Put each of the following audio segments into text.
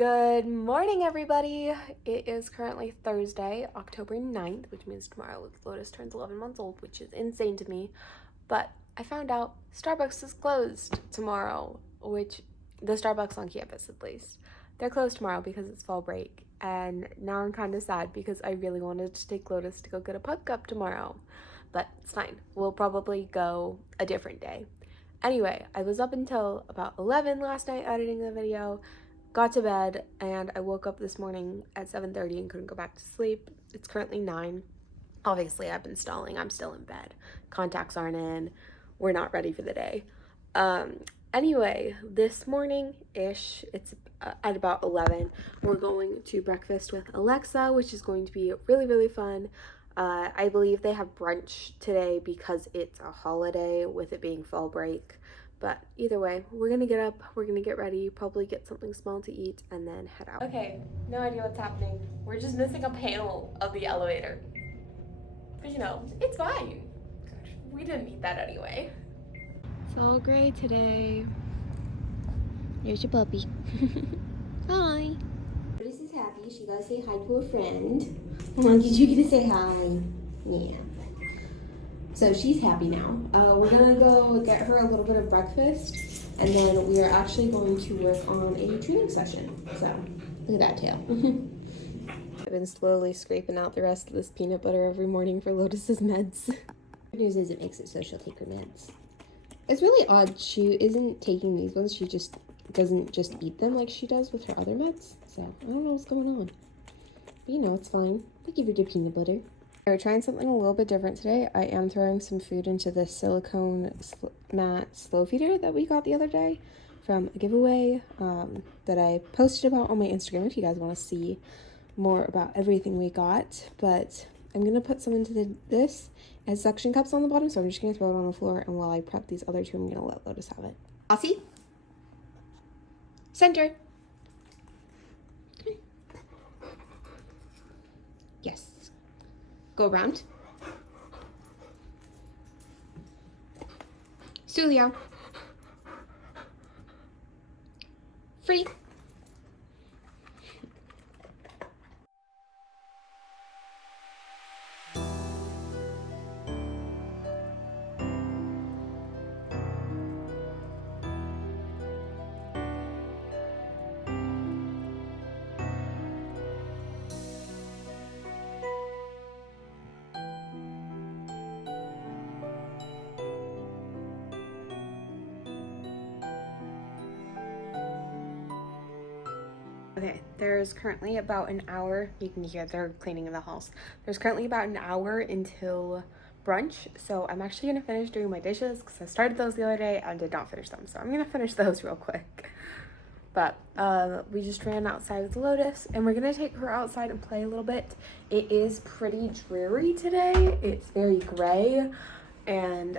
Good morning, everybody. It is currently Thursday, October 9th, which means tomorrow Lotus turns 11 months old, which is insane to me. But I found out Starbucks is closed tomorrow, which the Starbucks on campus at least. They're closed tomorrow because it's fall break. And now I'm kind of sad because I really wanted to take Lotus to go get a Pug Cup tomorrow. But it's fine. We'll probably go a different day. Anyway, I was up until about 11 last night editing the video. Got to bed and I woke up this morning at 7:30 and couldn't go back to sleep. It's currently 9. Obviously, I've been stalling. I'm still in bed. Contacts aren't in. We're not ready for the day. Anyway, this morning-ish, it's at about 11, we're going to breakfast with Alexa, which is going to be really, really fun. I believe they have brunch today because it's a holiday with it being fall break. But either way, we're gonna get up, we're gonna get ready, probably get something small to eat, and then head out. Okay, no idea what's happening. We're just missing a panel of the elevator. But you know, it's fine. We didn't need that anyway. It's all gray today. There's your puppy. Hi. Lotus is happy. She gotta say hi to a friend. Did you get to say hi? Yeah. So she's happy now. We're gonna go get her a little bit of breakfast, and then we are actually going to work on a training session. So look at that tail. I've been slowly scraping out the rest of this peanut butter every morning for Lotus's meds. Good news is it makes it so she'll take her meds. It's really odd. She isn't taking these ones. She just doesn't just eat them like she does with her other meds. So I don't know what's going on. But you know, it's fine. I give her the peanut butter. We're trying something a little bit different today. I am throwing some food into this silicone mat slow feeder that we got the other day from a giveaway that I posted about on my Instagram if you guys want to see more about everything we got. But I'm going to put some into this as suction cups on the bottom, so I'm just going to throw it on the floor, and while I prep these other two, I'm going to let Lotus have it. Aussie? Center. Yes. Go around. Sulio. Free. Okay, there's currently about an hour. You can hear they're cleaning in the halls. There's currently about an hour until brunch, so I'm actually gonna finish doing my dishes because I started those the other day and did not finish them. So I'm gonna finish those real quick. But we just ran outside with Lotus, and we're gonna take her outside and play a little bit. It is pretty dreary today. It's very gray, and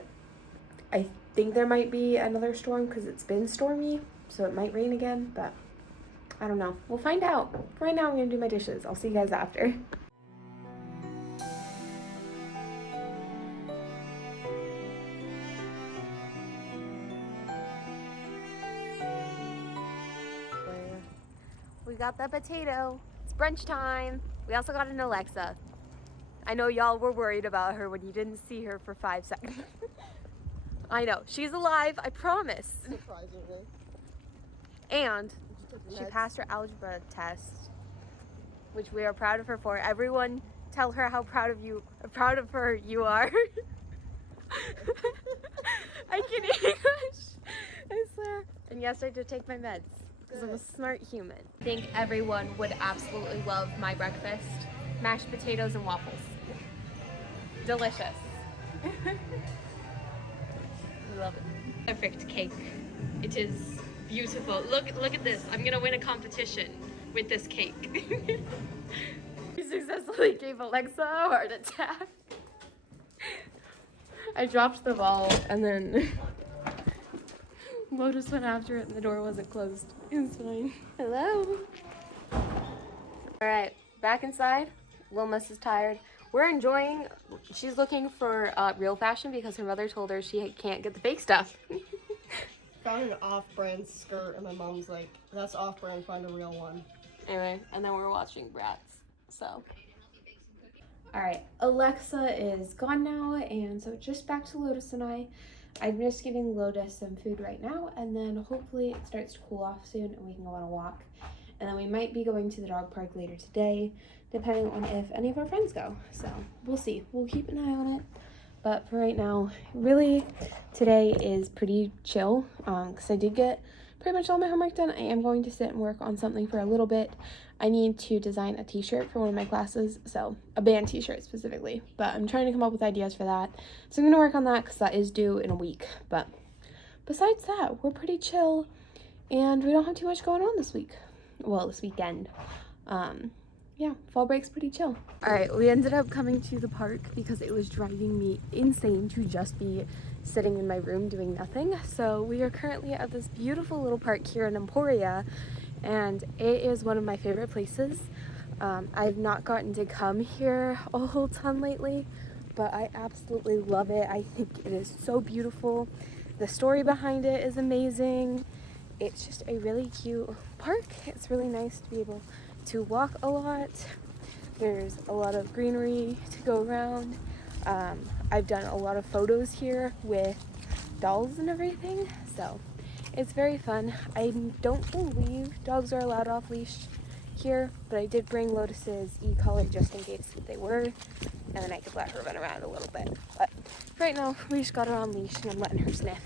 I think there might be another storm because it's been stormy, so it might rain again, but I don't know. We'll find out. Right now I'm gonna do my dishes. I'll see you guys after. We got the potato. It's brunch time. We also got an Alexa. I know y'all were worried about her when you didn't see her for 5 seconds. I know. She's alive, I promise. Surprisingly. And she passed her algebra test, which we are proud of her for. Everyone tell her how proud of her you are. I can English, I swear. And yes, I did take my meds because I'm a smart human. I think everyone would absolutely love my breakfast. Mashed potatoes and waffles. Delicious. I love it. Perfect cake. It is beautiful. Look at this. I'm gonna win a competition with this cake. We successfully gave Alexa a heart attack. I dropped the ball and then Lotus went after it and the door wasn't closed. It's fine. Hello. Alright, back inside. Little Miss is tired. We're enjoying, she's looking for real fashion because her mother told her she can't get the fake stuff. found an off-brand skirt, and my mom's like, that's off-brand, find a real one. Anyway, and then we're watching Bratz, so. All right, Alexa is gone now, and so just back to Lotus and I. I'm just giving Lotus some food right now, and then hopefully it starts to cool off soon and we can go on a walk. And then we might be going to the dog park later today, depending on if any of our friends go. So we'll see. We'll keep an eye on it. But for right now, really, today is pretty chill because I did get pretty much all my homework done. I am going to sit and work on something for a little bit. I need to design a t-shirt for one of my classes, so a band t-shirt specifically. But I'm trying to come up with ideas for that. So I'm going to work on that because that is due in a week. But besides that, we're pretty chill and we don't have too much going on this week. Well, this weekend. Yeah, fall break's pretty chill. All right, we ended up coming to the park because it was driving me insane to just be sitting in my room doing nothing. So we are currently at this beautiful little park here in Emporia, and it is one of my favorite places. I've not gotten to come here a whole ton lately, but I absolutely love it. I think it is so beautiful. The story behind it is amazing. It's just a really cute park. It's really nice to be able to walk a lot. There's a lot of greenery to go around. I've done a lot of photos here with dolls and everything, so it's very fun. I don't believe dogs are allowed off leash here, but I did bring Lotus's e-collar just in case they were, and then I could let her run around a little bit. But right now, we just got her on leash and I'm letting her sniff.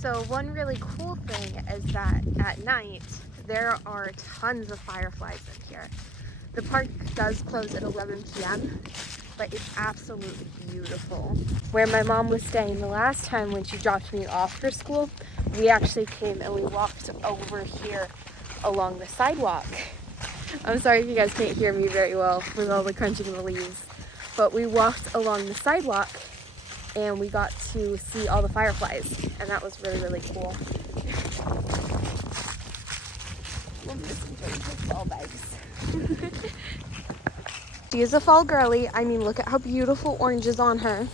So one really cool thing is that at night, there are tons of fireflies in here. The park does close at 11 p.m., but it's absolutely beautiful. Where my mom was staying the last time when she dropped me off for school, we actually came and we walked over here along the sidewalk. I'm sorry if you guys can't hear me very well with all the crunching of the leaves, but we walked along the sidewalk and we got to see all the fireflies, and that was really, really cool. Fall bags. She is a fall girly. I mean, look at how beautiful orange is on her.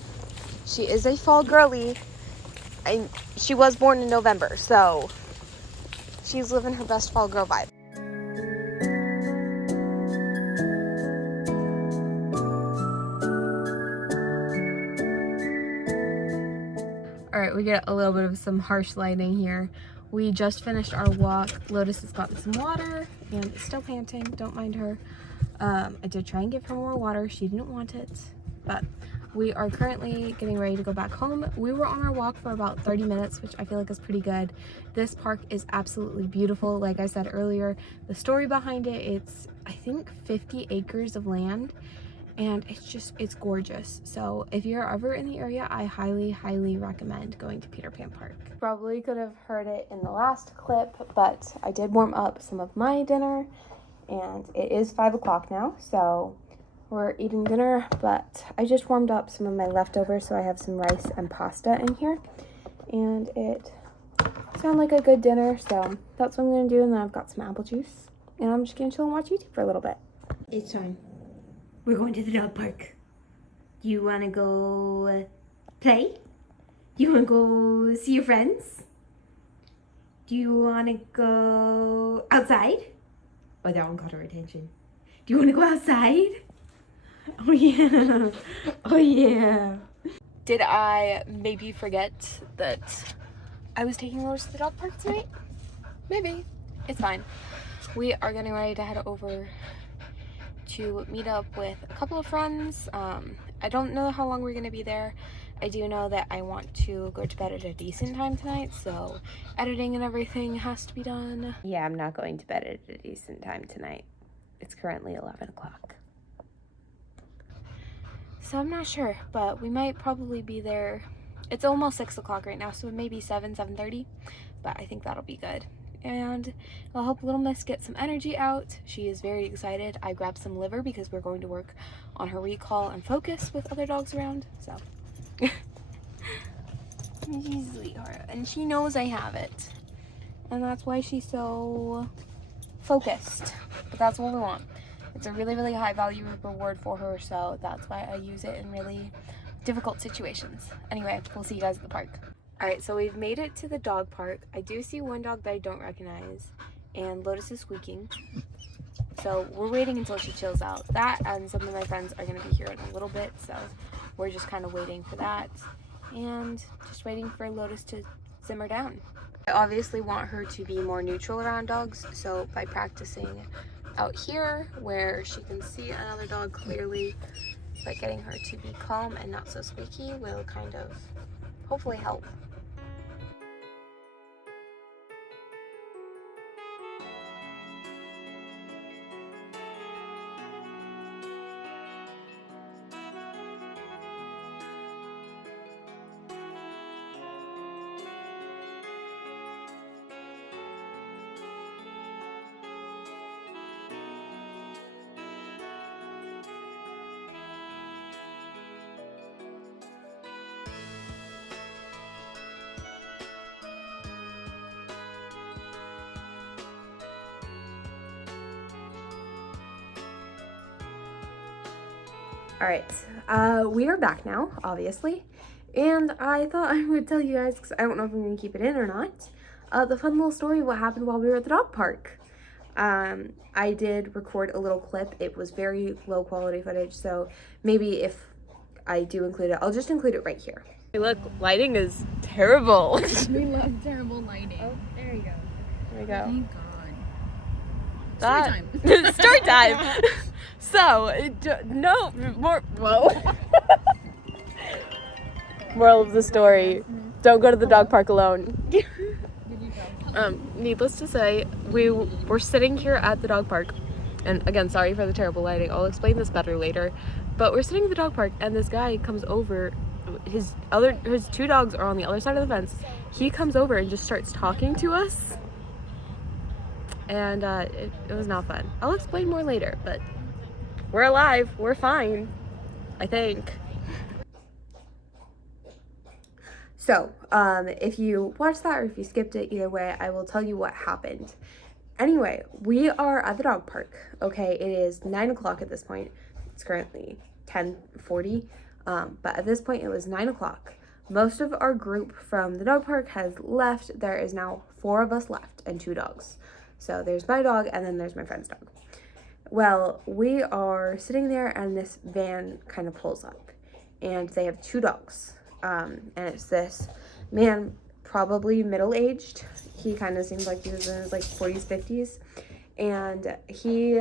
She is a fall girly. She was born in November, so she's living her best fall girl vibe. All right, we get a little bit of some harsh lighting here. We just finished our walk. Lotus has gotten some water and is still panting. Don't mind her. I did try and give her more water. She didn't want it, but we are currently getting ready to go back home. We were on our walk for about 30 minutes, which I feel like is pretty good. This park is absolutely beautiful. Like I said earlier, the story behind it, it's, I think, 50 acres of land. And it's gorgeous. So if you're ever in the area, I highly recommend going to Peter Pan Park. Probably could have heard it in the last clip, but I did warm up some of my dinner, and it is 5 o'clock now, so we're eating dinner, but I just warmed up some of my leftovers, so I have some rice and pasta in here, and it sounded like a good dinner, so that's what I'm gonna do. And then I've got some apple juice, and I'm just gonna chill and watch YouTube for a little bit. It's time. We're going to the dog park. Do you want to go play? Do you want to go see your friends? Do you want to go outside? Oh, that one caught her attention. Do you want to go outside? Oh, yeah. Oh, yeah. Did I maybe forget that I was taking Lotus to the dog park tonight? Maybe. It's fine. We are getting ready to head over to meet up with a couple of friends. I don't know how long we're gonna be there. I do know that I want to go to bed at a decent time tonight, so editing and everything has to be done. Yeah, I'm not going to bed at a decent time tonight. It's currently 11 o'clock. So I'm not sure, but we might probably be there. It's almost 6 o'clock right now, so it may be 7:30, but I think that'll be good. And I'll help Little Miss get some energy out. She is very excited. I grabbed some liver because we're going to work on her recall and focus with other dogs around, so. She's a sweetheart, and she knows I have it. and that's why she's so focused. But that's what we want. It's a really, really high value reward for her, so that's why I use it in really difficult situations. Anyway, we'll see you guys at the park. Alright, so we've made it to the dog park. I do see one dog that I don't recognize, and Lotus is squeaking. So we're waiting until she chills out. That and some of my friends are going to be here in a little bit, so we're just kind of waiting for that. And just waiting for Lotus to simmer down. I obviously want her to be more neutral around dogs, so by practicing out here where she can see another dog clearly, but getting her to be calm and not so squeaky will kind of hopefully help. Alright, we are back now, obviously, and I thought I would tell you guys, because I don't know if I'm going to keep it in or not, the fun little story of what happened while we were at the dog park. I did record a little clip. It was very low quality footage, so maybe if I do include it, I'll just include it right here. Hey, look, lighting is terrible. We love terrible lighting. Oh, there you go. There we go. Thank God. Story time. Story time. So, no more. Whoa. Moral of the story: don't go to the dog park alone. Needless to say, we were sitting here at the dog park, and again, sorry for the terrible lighting. I'll explain this better later. But we're sitting at the dog park, and this guy comes over. His two dogs are on the other side of the fence. He comes over and just starts talking to us, and it was not fun. I'll explain more later, but we're alive. We're fine, I think. So, if you watched that or if you skipped it, either way, I will tell you what happened. Anyway, we are at the dog park, okay? It is 9 o'clock at this point. It's currently 10:40, but at this point it was 9 o'clock. Most of our group from the dog park has left. There is now 4 of us left and 2 dogs. So there's my dog and then there's my friend's dog. Well, we are sitting there and this van kind of pulls up and they have 2 dogs. And it's this man, probably middle-aged. He kind of seems like he was in his like 40s, 50s. And he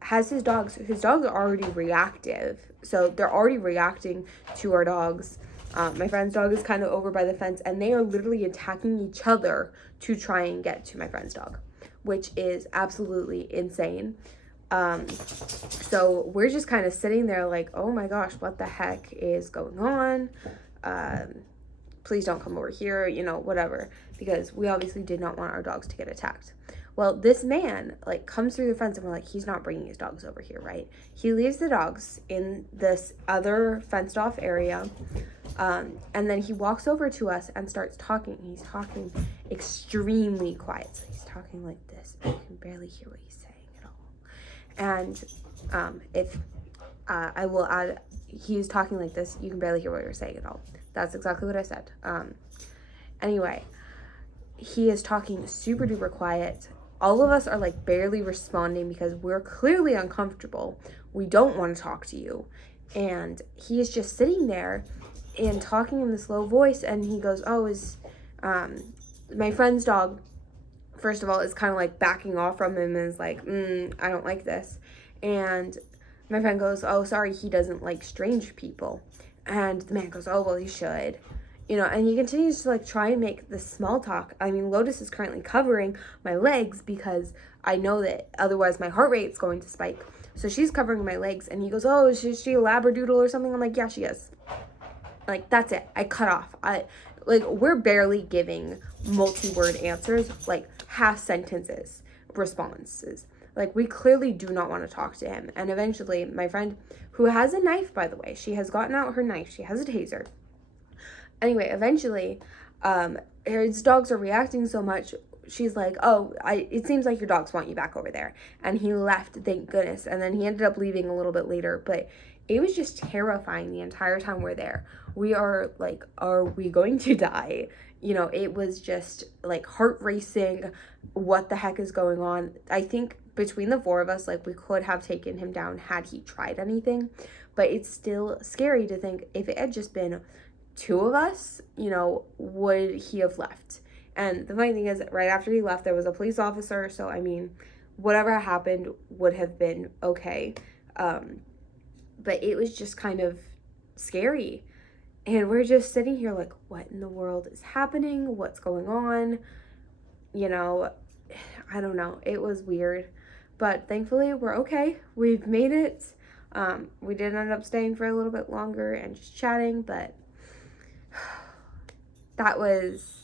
has his dogs. His dogs are already reactive. So they're already reacting to our dogs. My friend's dog is kind of over by the fence and they are literally attacking each other to try and get to my friend's dog, which is absolutely insane. So we're just kind of sitting there like, oh my gosh, what the heck is going on? Please don't come over here, you know, whatever, because we obviously did not want our dogs to get attacked. Well, this man like comes through the fence and we're like, he's not bringing his dogs over here, right? He leaves the dogs in this other fenced off area. And then he walks over to us and starts talking. He's talking extremely quiet. So he's talking like this. You can barely hear what he's saying at all. And if I will add, he's talking like this, you can barely hear what you're saying at all. That's exactly what I said. Anyway, he is talking super duper quiet. All of us are like barely responding because we're clearly uncomfortable. We don't want to talk to you. And he is just sitting there and talking in this low voice. And he goes, oh, is my friend's dog, first of all, is kind of like backing off from him and is like, I don't like this. And my friend goes, oh, sorry, he doesn't like strange people. And the man goes, oh, well, he should. You know, and he continues to like try and make this small talk. I mean, Lotus is currently covering my legs because I know that otherwise my heart rate's going to spike. So she's covering my legs and he goes, oh, is she a Labradoodle or something? I'm like, yeah, she is. Like, that's it. I cut off. We're barely giving multi-word answers, like half sentences, responses. Like, we clearly do not want to talk to him. And eventually, my friend, who has a knife, by the way, she has gotten out her knife. She has a taser. Anyway, eventually, his dogs are reacting so much. she's like, oh, it seems like your dogs want you back over there. And he left, thank goodness. And then he ended up leaving a little bit later. But it was just terrifying the entire time we're there. We are like, are we going to die? You know, it was just like heart racing. What the heck is going on? I think between the four of us, like, we could have taken him down had he tried anything. But it's still scary to think if it had just been two of us, you know, would he have left? And the funny thing is, right after he left, there was a police officer. So, I mean, whatever happened would have been okay. But it was just kind of scary. And we're just sitting here like, what in the world is happening? What's going on? You know, I don't know. It was weird. But thankfully, we're okay. We've made it. We did end up staying for a little bit longer and just chatting. But that was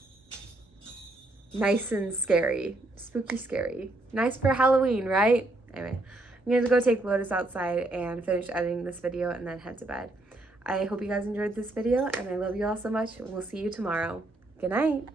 nice and scary. Spooky scary. Nice for Halloween, right? Anyway, I'm going to go take Lotus outside and finish editing this video and then head to bed. I hope you guys enjoyed this video, and I love you all so much. We'll see you tomorrow. Good night.